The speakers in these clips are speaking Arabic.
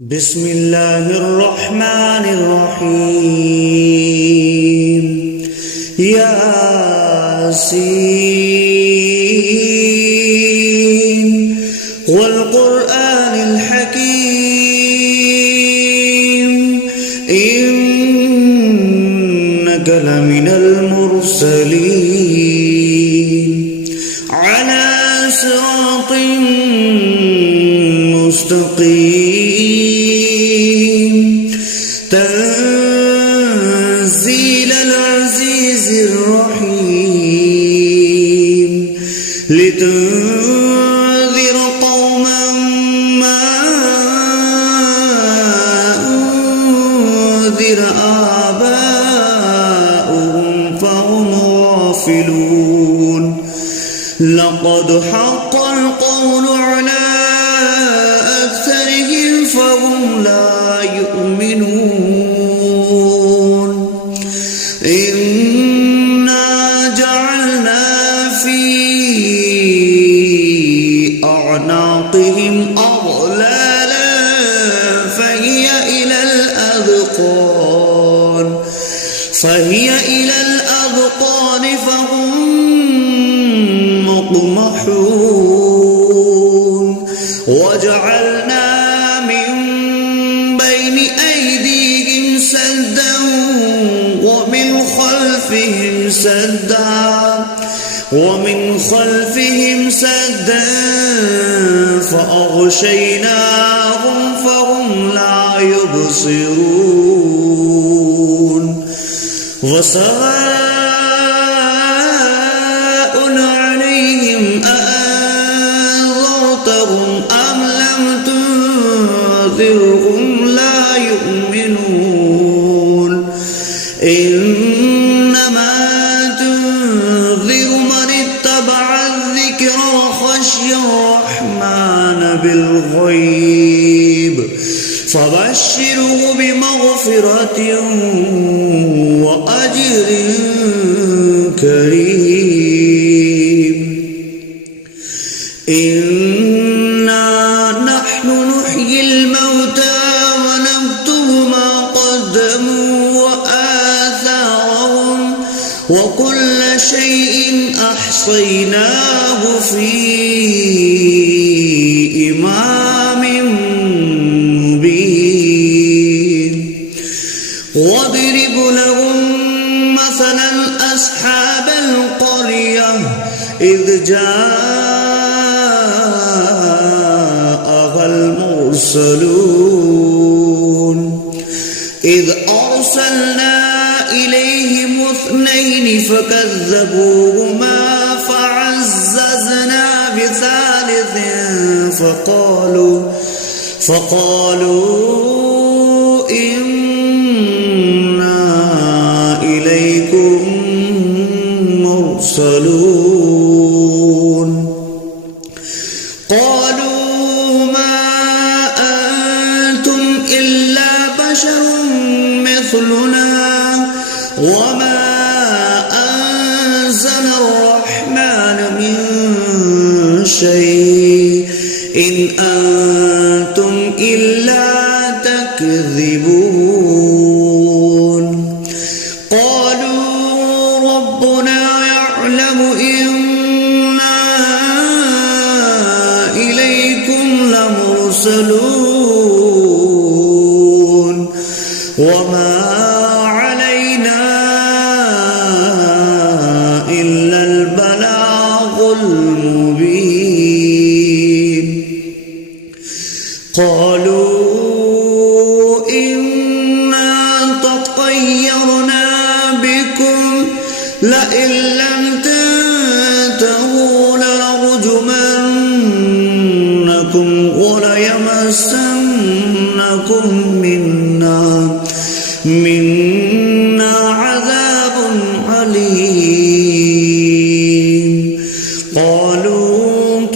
بسم الله الرحمن الرحيم ياسين والقرآن الحكيم إنك لمن المرسلين على صراط مستقيم تنزيل العزيز الرحيم لتنذر قوما ما أنذر آباؤهم فهم غافلون لقد حق القول على أكثرهم فهم لا يؤمنون إنا جعلنا في أعناقهم أغلالا فهي إلى الأذقان فهم مقمحون وجعلنا من بين أيديهم سدا ومن خلفهم سدا فأغشيناهم فهم لا يبصرون وسواء عليهم أأنذرتهم أم لم تنذرهم لا يؤمنون إنما تنذر من اتبع الذكر وخشي الرحمن بالغيب فبشره بمغفرة وأجر كريم إنا نحن نحيي الموتى ونكتب ما قدموا وآثارهم وكل شيء أحصيناه في إمام مبين واضرب لهم مثلا أصحاب القرية إذ جاءها المرسلون إذ أرسلنا إليهم 2 فكذبوهما فعززنا بثالث فقالوا إنا إليكم مرسلون قالوا ما أنتم إلا بشر مثلنا وما أنزل الرحمن من شيء إن أنتم إلا تكذبون قالوا ربنا يعلم إنا إليكم لمرسلون وما علينا إلا البلاغ المبين قالوا إنا تطيرنا بكم لئن لم تنتهوا لنرجمنكم وليمسنكم منا عذاب عليم قالوا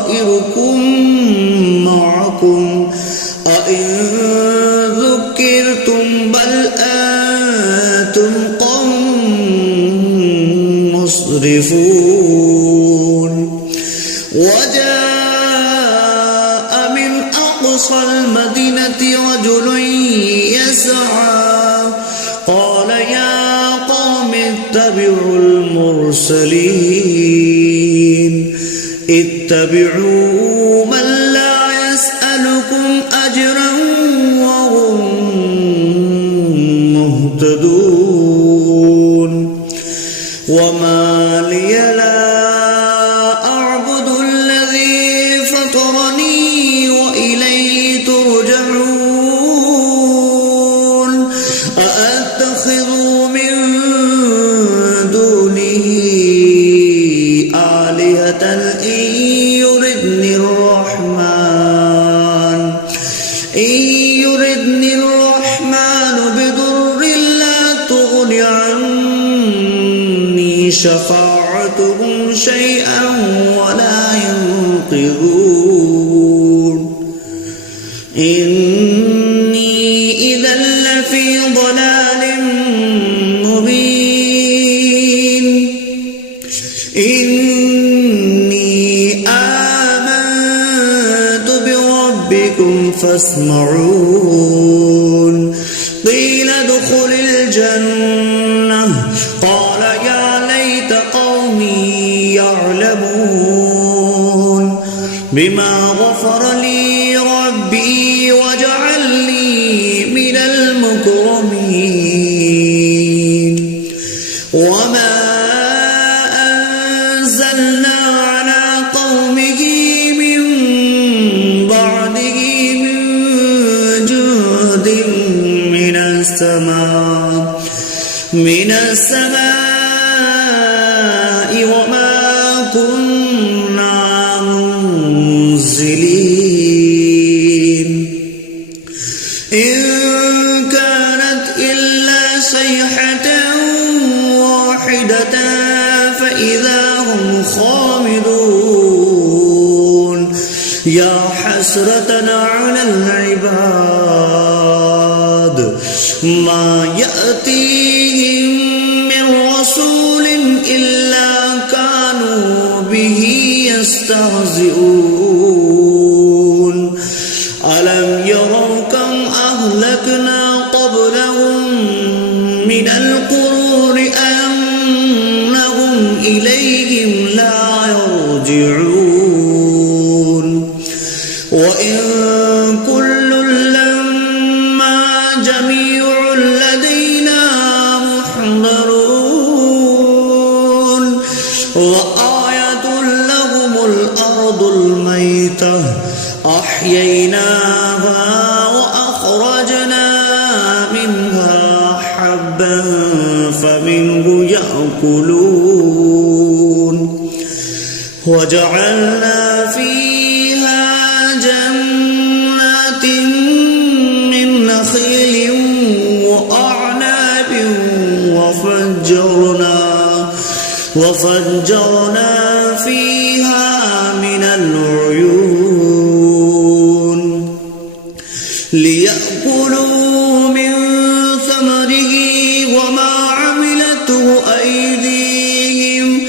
طائركم معكم أئن ذكرتم بل أنتم قوم مسرفون وجاء أقصى المدينة رجل يسعى قال يا قوم اتبعوا المرسلين اتبعوا من لا يسألكم أجرا وهم مهتدون وما لي لا أعبد الذي فطرني وإليه ترجعون أأتخذ من دونه آلهة إن يردني الرحمن بضر لا تغن عني شفاعتهم شيئا ولا ينقذون إني إذا لفي ضلال مبين إني آمنت بربكم فاسمعون قيل ادخل الجنة قال يا ليت قومي يعلمون بما غفر لي ربي وجعلني من المكرمين وما أنزلنا على قومه من بعده من جند من السماء وما كنا منزلين إن كانت إلا صيحة واحدة فإذا هم خامدون يا حسرة على العباد ما يأتيهم من رسول إلا كانوا به يستهزئون ألم يروا كم أهلكنا قبلهم من القرون أنهم إليهم لا يرجعون وإن كل لما جميع لدينا محضرون وآية لهم الأرض الميتة أحييناها وأخرجنا منها حبا فمنه يأكلون وجعلنا فيها جنات من نخيل وأعناب وفجرنا فيها من العيون ليأكلوا من ثمره وما عملته أيديهم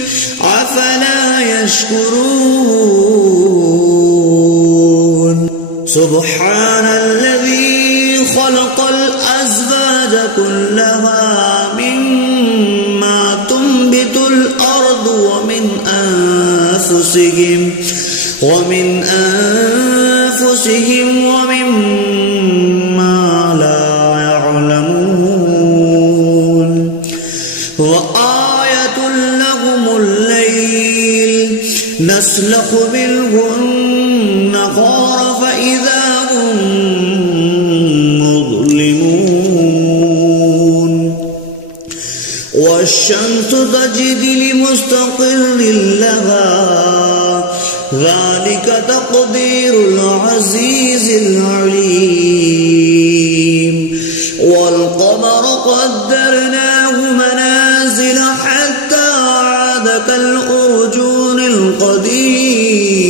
أفلا يشكرون سبحان الذي خلق الأزواج كلها مما تنبت الأرض ومن أنفسهم ومما لا يعلمون وآية لهم الليل نسلخ منه النهار فإذا هم مظلمون والشمس تجري لمستقر لها ذلك تقدير العزيز العليم والقمر قدرناه منازل حتى عاد كالأرجون القديم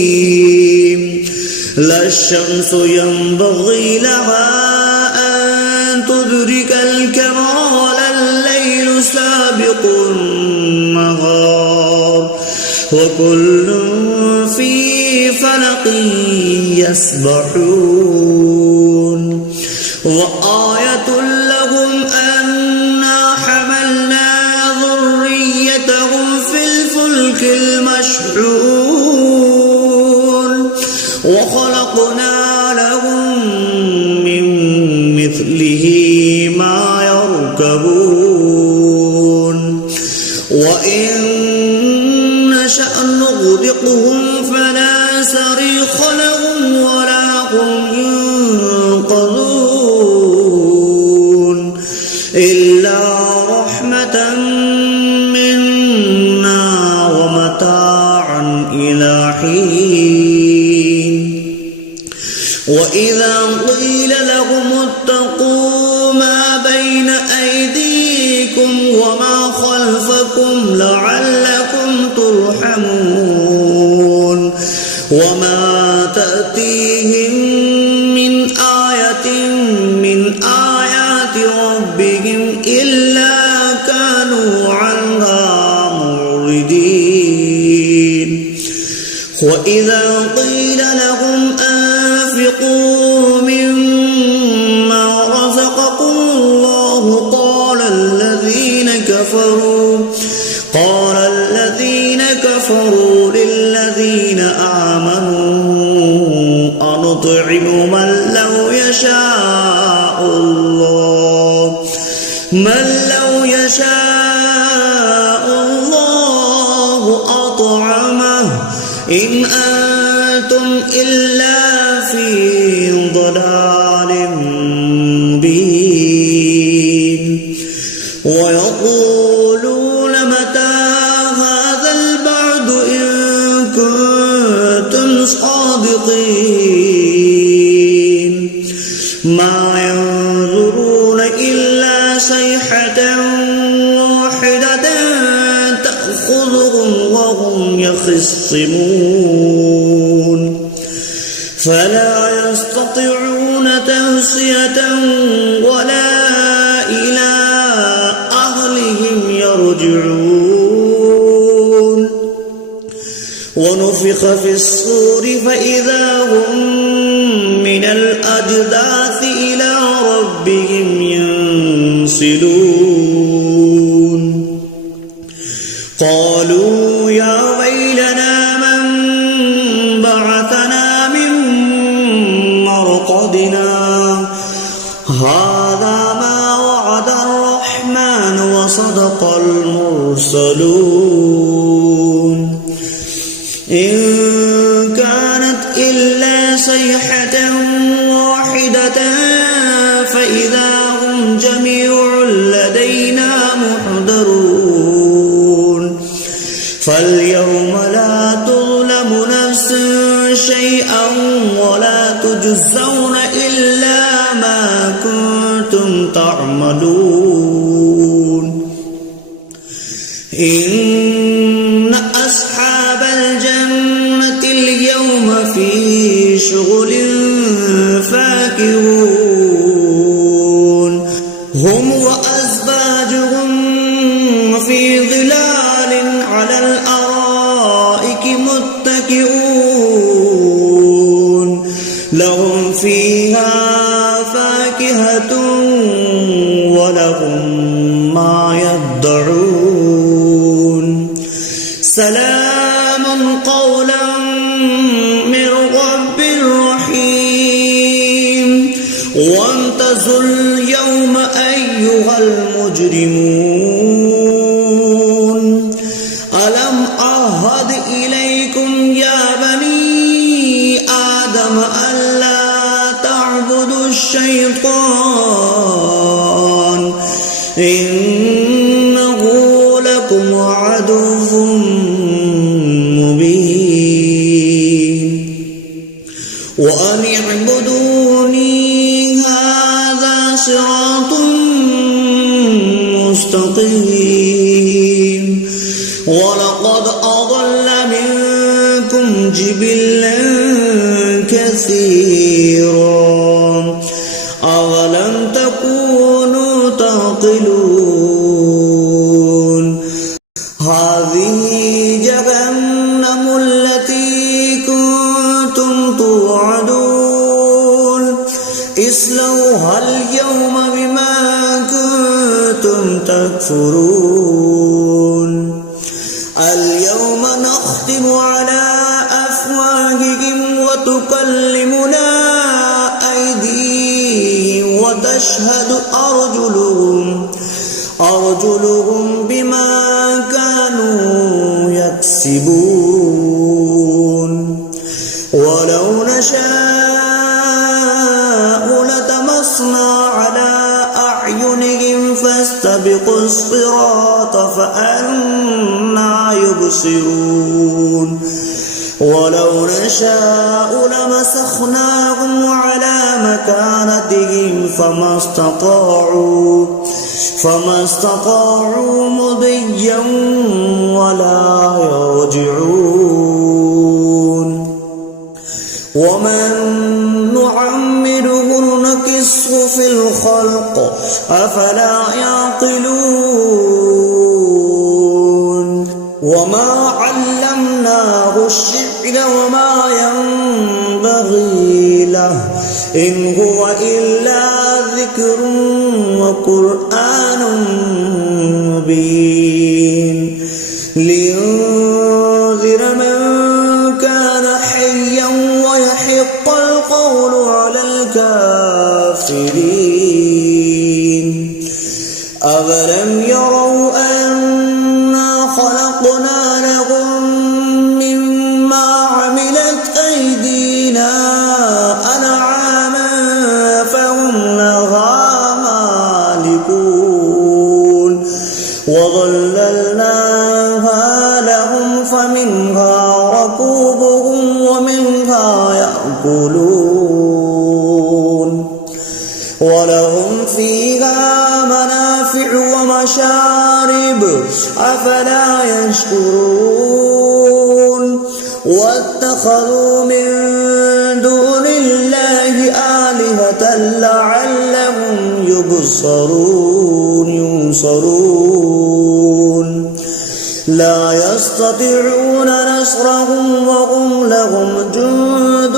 لا الشمس ينبغي لها أن تدرك القمر ولا الليل سابق النهار وكل في فلق يسبحون وآية لهم أنا حملنا ذريتهم في الفلك المشحون وخلقنا لهم من مثله ما يركبون وإن نشأ نغرقهم فلا صريخ لهم ولا هم ينقذون إلا رحمة منا ومتاعا إلى حين وإذا قيل لهم اتقوا ما بين أيديكم وما خلفكم لعلكم ترحمون وما تأتيهم من آية من آيات ربهم إلا كانوا عنها معرضين وإذا قيل لهم أنفقوا مما رزقكم الله قال الذين كفروا للذين آمنوا أنطعم من لو يشاء الله أطعمه إن أنتم إلا في ضلال مبين ويقولون متى هذا البعد إن كنتم صادقين ما ينظرون إلا صيحة واحدة تأخذهم وهم يخصمون فلا يستطيعون توصية ولا إلى أهلهم يرجعون ونفخ في الصور فإذا هم من الأجداث إلى ربهم ينسلون قالوا يا ويلنا من بعثنا من مرقدنا هذا ما وعد الرحمن وصدق المرسلون إن كانت إلا صيحة واحدة فإذا هم جميع لدينا محضرون فاليوم لا تظلم نفس شيئا ولا تجزون إلا ما كنتم تعملون إن أصحاب الجنة اليوم في شغل فاكهون هم وأزواجهم في ظلال على الأرائك متكئون لهم فيها فاكهة ولهم ما يدعون سلام قولا من رب رحيم وامتازوا اليوم أيها المجرمون ألم أعهد إليكم يا بني آدم ألا تعبدوا الشيطان إنه لكم عدو مبين وأن اعبدوني هذا صراط مستقيم ولقد أضل منكم جبلا كثيرا أولم تكونوا تعقلون هذه جهنم التي كنتم اصلوها اليوم بما كنتم تكفرون اليوم نختم على أفواههم وتكلمنا أيديهم وتشهد أرجلهم بما كانوا يكسبون ولو نشاء لطمسنا على أعينهم فاستبقوا الصراط فأنى يبصرون ولو نشاء لمسخناهم على مكانتهم فما استطاعوا مضيا ولا يرجعون ومن نعمره نكسه في الخلق أفلا يعقلون وما علمناه الشعر وما ينبغي له إن هو إلا ذكر وقرآن مبين لينذر من كان حيا ويحق القول على الكافرين أولم يروا أنا خلقنا لهم مما عملت أيدينا أنعاما فهم لها مالكون وظللناها لهم فمنها ركوبهم ومنها يأكلون ولهم فيها منافع ومشارب أفلا يشكرون واتخذوا من دون الله آلهة لعلهم ينصرون لا يستطيعون نصرهم وهم لهم جند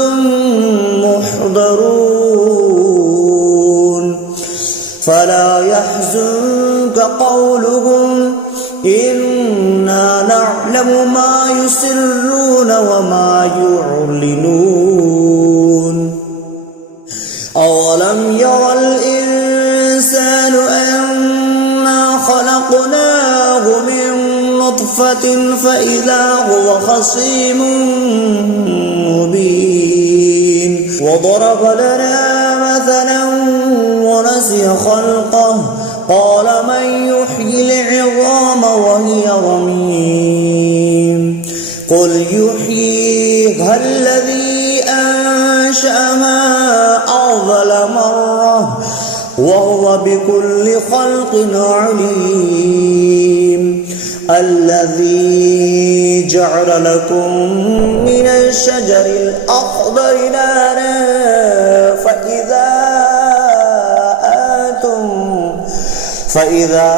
محضرون فلا يحزنك قولهم إنا نعلم ما يسرون وما يعلنون أولم ير الإنسان أنا خلقناه من نطفة فإذا هو خصيم مبين وضرب لنا مثلا ونسي خلقه قال من يحيي العظام وهي رميم قل يحييها الذي أنشأها أول مرة وهو بكل خلق عليم الذي جعل لكم من الشجر الأخضر نارا فإذا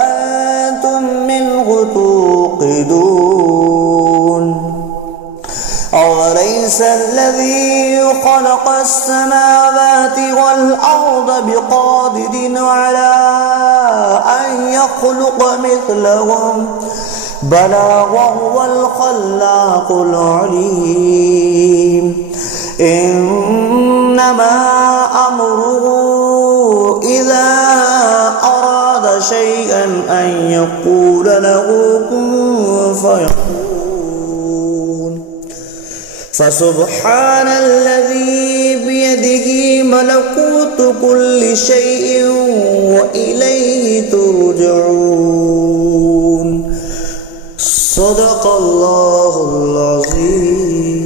أنتم منه توقدون أوليس الذي خلق السماوات والأرض بقادر على أن يخلق مثلهم بلى وهو الخلاق العليم إنما أمره إذا أراد شيئا أن يقول له كن فيكون فسبحان الذي بيده ملكوت كل شيء وإليه ترجعون صدق الله العظيم.